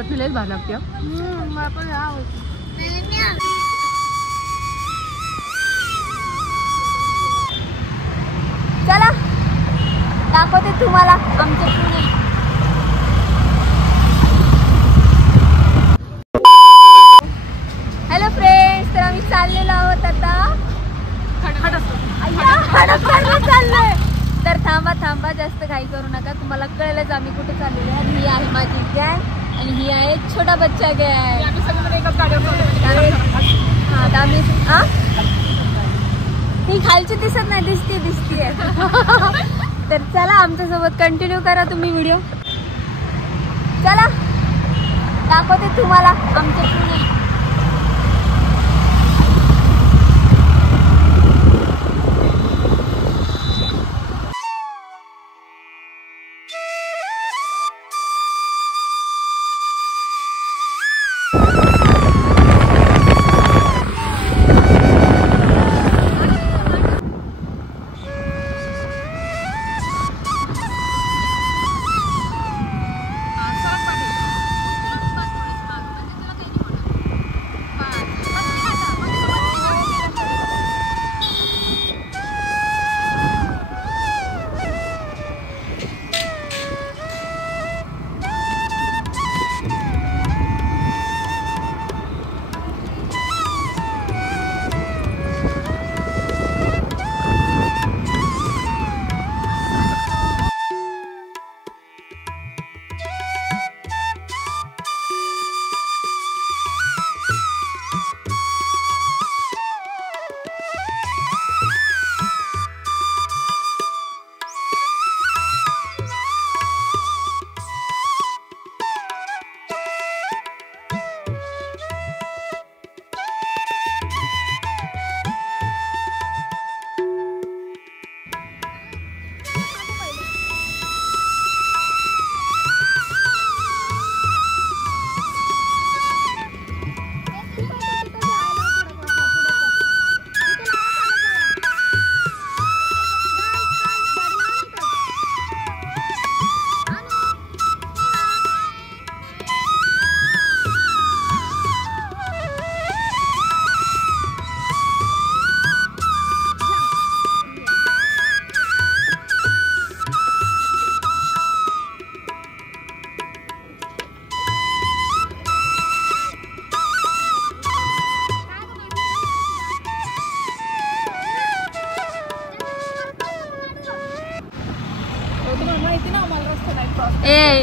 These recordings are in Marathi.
चटणी लयच भारी लागते. चला दाखवते तुम्हाला आमचे पुणे. हॅलो फ्रेंड्स, तर आम्ही चाललेलो आहोत आता हडपसरला चाललोय. तर थांबा थांबा, जास्त घाई करू नका, तुम्हाला कळलंच आम्ही कुठे चाललेलो आहे. ही आहे माझी गँग आणि ही आहे छोटा बच्चा गँग. हा ही खालची दिसत नाही, दिसतीये. तर चला आमच्यासोबत कंटिन्यू करा तुम्ही व्हिडिओ. चला दाखवते तुम्हाला आमचे पुणे.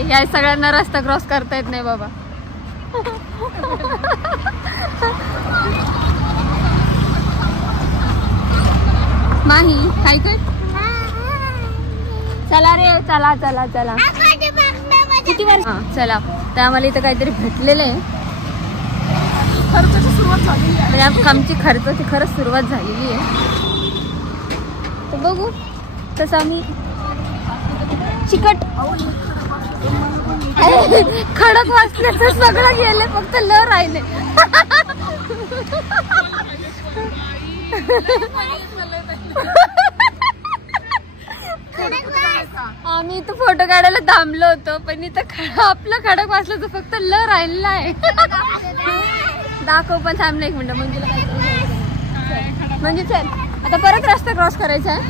या सगळ्यांना रस्ता क्रॉस करता येत नाही बाबा. माही काय कर. चला रे, चला चला चला. किती वर्ष. चला, तर आम्हाला इथं काहीतरी भेटलेलं आहे. खर्चाची सुरुवात झालेली आहे, म्हणजे आमची खर्चाची खरंच सुरुवात झालेली आहे. तर बघू तसं आम्ही चिकट खडक वाचल्याचं सगळं गेले, फक्त ल राहिले. आम्ही इथं फोटो काढायला थांबलो होतो, पण इथं आपलं खडक वाचलं तर फक्त ल राहिलेला आहे. दाखव पण थांब ना एक मिनिट. म्हणजे चल आता परत रस्ता क्रॉस करायचा आहे.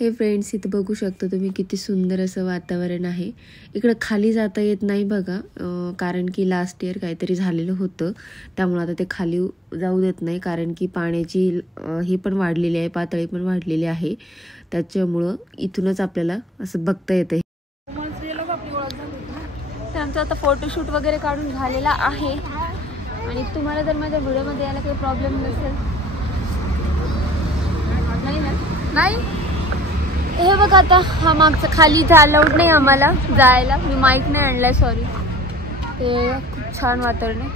हे फ्रेंड्स, इथं बघू शकता तुम्ही किती सुंदर असं वातावरण आहे. इकडं खाली जाता येत नाही बघा, कारण की लास्ट इयर काहीतरी झालेलं होतं, त्यामुळे आता ते खाली जाऊ देत नाही, कारण की पाण्याची ही पण वाढलेली आहे, पातळी पण वाढलेली आहे. त्याच्यामुळं इथूनच आपल्याला असं बघता येतं. त्यांचा आता फोटोशूट वगैरे काढून झालेला आहे. आणि तुम्हाला जर माझ्या व्हिडिओमध्ये यायला काही प्रॉब्लेम नसेल, नाही ना? नाही. हे बघ आता हा मागचा खाली इथे अलाउड नाही आम्हाला जायला. मी माईक नाही आणलाय, सॉरी. ते खूप छान वातावरण आहे.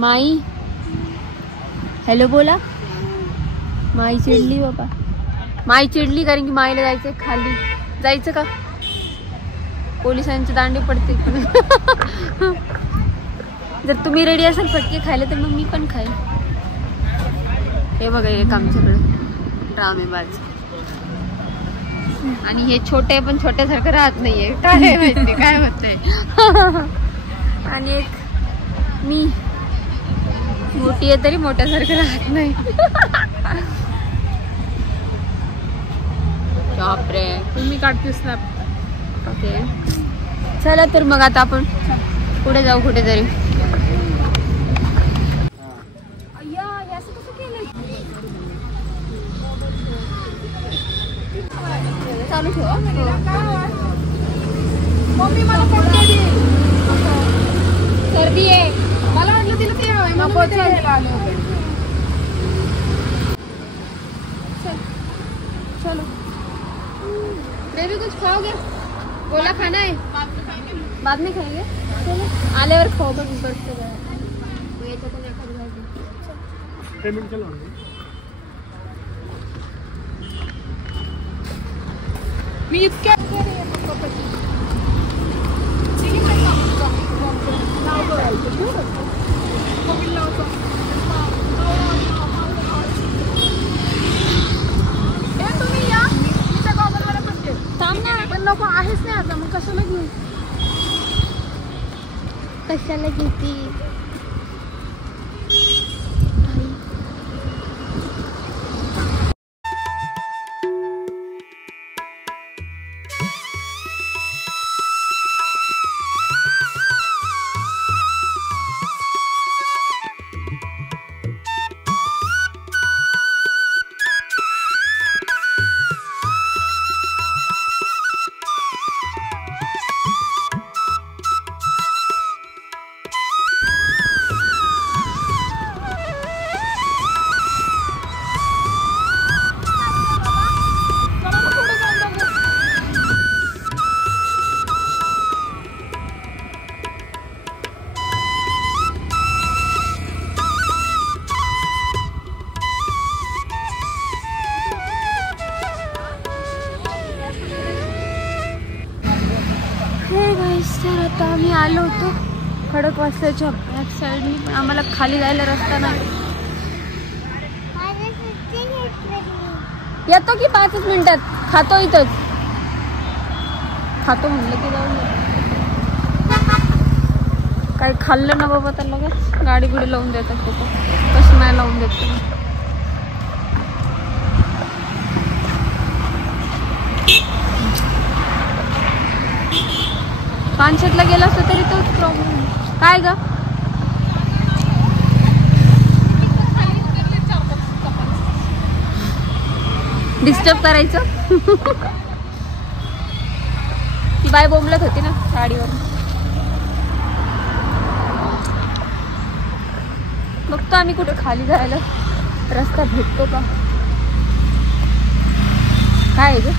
माई हॅलो बोला. माई चिडली बाबा, माई चिडली, कारण की माईला जायचं खाली. जायचं का? पोलिसांची दांडी पडते. जर तुम्ही रेडी असाल फटके खायला तर मग मी पण खाईल. हे बघा एक आमच्याकडे ड्रामेबाज. आणि हे छोटे पण छोट्यासारखं राहत नाहीये, काय माहिती काय होतंय. आणि एक मी मोठी आहे तरी मोठ्यासारखं राहत नाही. बापरे तुम्ही काढतेस ना. ओके चला तर मग आता आपण पुढे जाऊ कुठेतरी. चालू ठेवा. मम्मी मला पटके दे. सर्दी आहे. मला वाटलं तिला ते हवंय, म्हणून मी ते घ्यायला आले होते. चलो बेबी कुछ खाओगे? गोला खाना है? बाद में खाएंगे. चलो आल्यावर खाओ. बघ ऊपर से याच्यातून एखादं घ्यायचं. पेमेंट केलं मी इतक्या तुम्ही या त्या गॉगलवाला पटके सामना पण नको आहेच नाही आता, मग कशाला घेऊ. कशाला घेती. तर आता आम्ही आलो होतो खडकवासल्याच्या बॅक साईडनी, पण आम्हाला खाली जायला रस्ता नाही. येतो की 5 मिनिटात. खातो इथंच. खातो म्हणलं की जाऊन काही खाल्लं ना बाबा तर लगेच गाडी गुडी लावून देतात लोक. कसं नाही लावून देत तुम्ही. पानशेतला गेला असतो तरी तोच प्रॉब्लेम. काय ग डिस्टर्ब करायचं. ती बाय बोंबलत होती ना गाडीवर. बघतो आम्ही कुठे खाली जायला रस्ता भेटतो का. काय आहे ग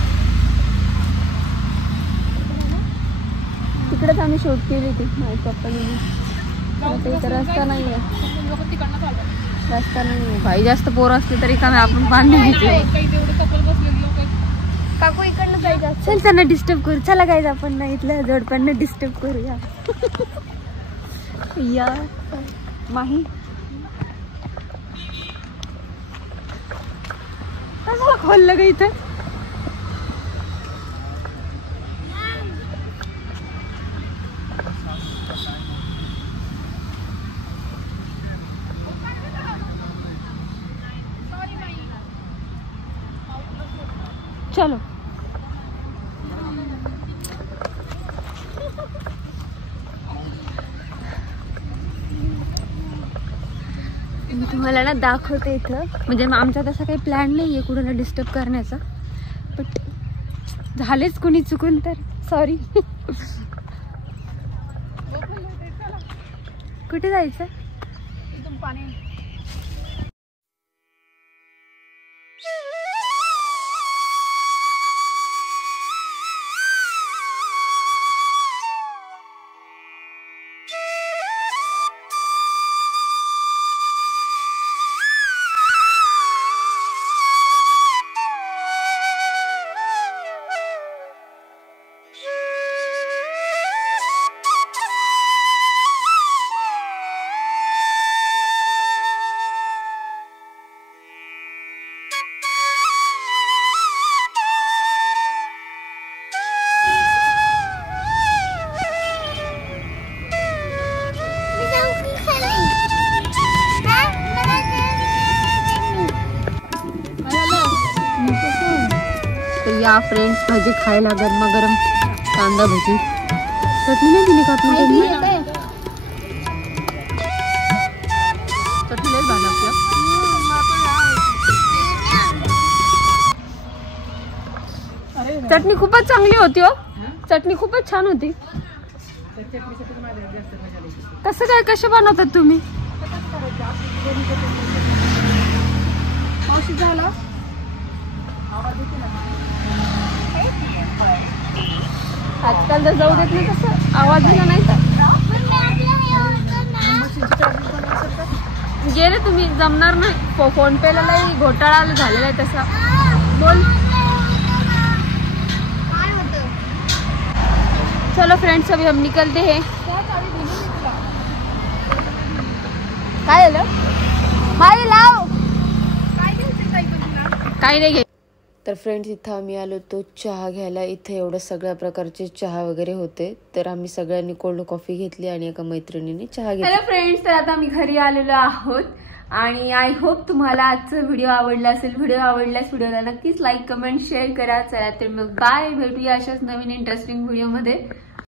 तिकडेच आम्ही शूट केली होती माझ्या पप्पाने. इथं रस्ता नाही आहे. रस्ता नाही आहे भाई. जास्त पोरं असले तरी का आपण बांधले घ्यायचे. काकू इकडनं जायचं. चल त्यांना डिस्टर्ब करू. चला गाईज आपण ना इथल्या जोडप्यांना डिस्टर्ब करूया. या माही कसं खोललं ग इथं. चलो मी तुम्हाला ना दाखवते इथं. म्हणजे आमचा तसा काही प्लॅन नाही आहे कुणाला डिस्टर्ब करण्याचा, बट झालेच कोणी चुकून तर सॉरी. कुठे जायचं. एकदम पाणी. या फ्रेंड्स भजी खायला गरमागरम कांदा भजी. चटणी नाही दिली का आपण? चटणी चटणी खूपच चांगली होती हो. चटणी खूपच छान होती. कसं काय कसे बनवतात तुम्ही? झाला आजकाल तर जाऊ देत नाही. कसं आवाज दिला नाही तर गेले तुम्ही. जमणार नाही. फोन पे ला घोटाळा झालेला आहे तसा. बोल. चलो फ्रेंड्स अभी हम निकलते हैं. काय झालं? माई लाव. काय नाही घे. तर फ्रेंड्स इथं आम्ही आलो तो चहा घ्यायला. इथे एवढं सगळ्या प्रकारचे चहा वगैरे होते. तर आम्ही सगळ्यांनी कोल्ड कॉफी घेतली आणि एका मैत्रिणीने चहा घेतला. हॅलो फ्रेंड्स, तर आता आम्ही घरी आलेलो आहोत आणि आय होप तुम्हाला आजचा व्हिडिओ आवडला असेल. व्हिडिओ आवडल्यास व्हिडिओला नक्कीच लाईक कमेंट शेअर करा. चला तर मग बाय. भेटूया अशाच नवीन इंटरेस्टिंग व्हिडिओ मध्ये.